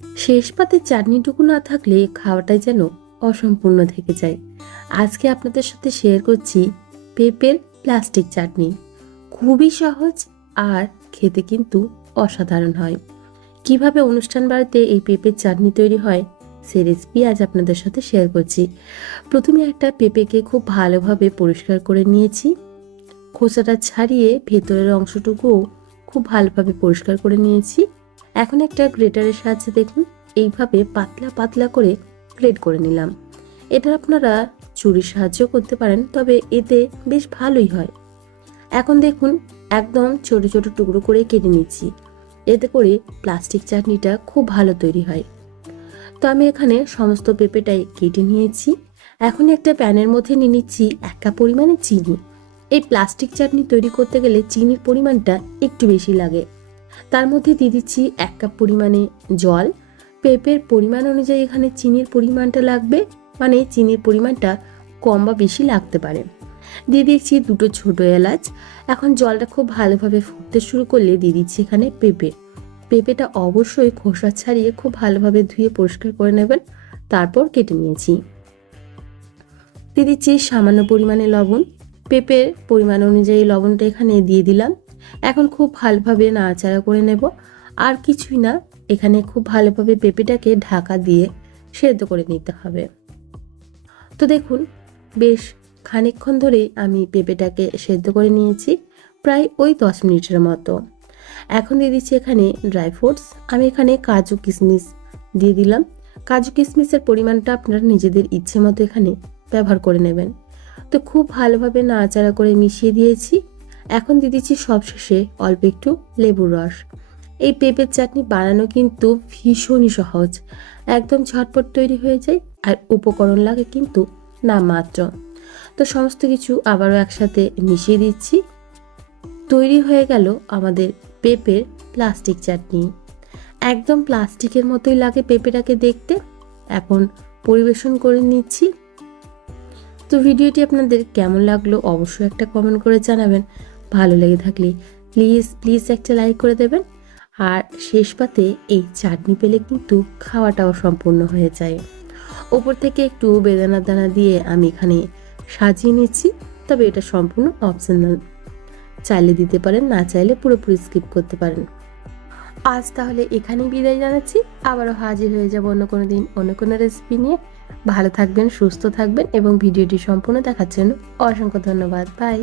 শেষ পাতে চাটনিটুকু না থাকলে খাওয়াটাই যেন অসম্পূর্ণ থেকে যায়। আজকে আপনাদের সাথে শেয়ার করছি পেঁপের প্লাস্টিক চাটনি। খুবই সহজ আর খেতে কিন্তু অসাধারণ হয়। কিভাবে অনুষ্ঠান বাড়িতে এই পেঁপের চাটনি তৈরি হয় সেই রেসিপি আজ আপনাদের সাথে শেয়ার করছি। প্রথমে একটা পেঁপেকে খুব ভালোভাবে পরিষ্কার করে নিয়েছি। খোসাটা ছাড়িয়ে ভেতরের অংশটুকুও খুব ভালোভাবে পরিষ্কার করে নিয়েছি। এখন একটা গ্রেটারের সাহায্যে দেখুন এইভাবে পাতলা পাতলা করে গ্রেট করে নিলাম। এটা আপনারা ছুরির সাহায্য করতে পারেন, তবে এতে বেশ ভালোই হয়। এখন দেখুন একদম ছোট ছোট টুকরো করে কেটে নিচ্ছি। এতে করে প্লাস্টিক চাটনিটা খুব ভালো তৈরি হয়। তো আমি এখানে সমস্ত পেঁপেটাই কেটে নিয়েছি। এখন একটা প্যানের মধ্যে নিয়ে নিচ্ছি 1 কাপ পরিমাণে চিনি। এই প্লাস্টিক চাটনি তৈরি করতে গেলে চিনির পরিমাণটা একটু বেশি লাগে। তার মধ্যে দিয়ে দিচ্ছি 1 কাপ পরিমাণে জল। পেঁপের পরিমাণ অনুযায়ী এখানে চিনির পরিমাণটা লাগবে, মানে চিনির পরিমাণটা কম বা বেশি লাগতে পারে। দিয়ে দিচ্ছি 2টো ছোট এলাচ। এখন জলটা খুব ভালোভাবে ফুটতে শুরু করলে দিয়ে দিচ্ছি এখানে পেঁপেটা অবশ্যই খোসা ছাড়িয়ে খুব ভালোভাবে ধুয়ে পরিষ্কার করে নেবেন, তারপর কেটে নিয়েছি। দিয়ে দিচ্ছি সামান্য পরিমাণে লবণ। পেঁপের পরিমাণ অনুযায়ী লবণটা এখানে দিয়ে দিলাম। এখন খুব ভালোভাবে নাড়াচাড়া করে নেব। আর কিছুই না, এখানে খুব ভালোভাবে পেঁপেটাকে ঢাকা দিয়ে সেদ্ধ করে নিতে হবে। তো দেখুন বেশ খানিকক্ষণ ধরেই আমি পেঁপেটাকে সেদ্ধ করে নিয়েছি, প্রায় ওই 10 মিনিটের মতো। এখন দিয়ে দিচ্ছি এখানে ড্রাই ফ্রুটস। আমি এখানে কাজু কিশমিশ দিয়ে দিলাম। কাজু কিশমিশের পরিমাণটা আপনারা নিজেদের ইচ্ছে মতো এখানে ব্যবহার করে নেবেন। তো খুব ভালোভাবে নাড়াচাড়া করে মিশিয়ে দিয়েছি। এখন দিয়ে দিচ্ছি সবশেষে অল্প একটু লেবুর রস। এই পেঁপের চাটনি বানানো কিন্তু ভীষণই সহজ, একদম ঝটপট তৈরি হয়ে যায়, আর উপকরণ লাগে কিন্তু নামমাত্র। তো সমস্ত কিছু আবারও একসাথে মিশিয়ে দিচ্ছি। তৈরি হয়ে গেল আমাদের পেঁপের প্লাস্টিক চাটনি। একদম প্লাস্টিকের মতোই লাগে পেঁপেটাকে দেখতে। এখন পরিবেশন করে নিচ্ছি। তো ভিডিওটি আপনাদের কেমন লাগলো অবশ্যই একটা কমেন্ট করে জানাবেন। ভালো লেগে থাকলে প্লিজ একটা লাইক করে দেবেন। আর শেষ পাতে এই চাটনি পেলে কিন্তু খাওয়াটাও সম্পূর্ণ হয়ে যায়। ওপর থেকে একটু বেদানা দানা দিয়ে আমি এখানে সাজিয়ে নিচ্ছি, তবে এটা সম্পূর্ণ অপশনাল। চাইলে দিতে পারেন, না চাইলে পুরোপুরি স্কিপ করতে পারেন। আজ তাহলে এখানেই বিদায় জানাচ্ছি। আবারও হাজির হয়ে যাব অন্য কোনো দিন অন্য কোনো রেসিপি নিয়ে। ভালো থাকবেন, সুস্থ থাকবেন এবং ভিডিওটি সম্পূর্ণ দেখার জন্য অসংখ্য ধন্যবাদ। বাই।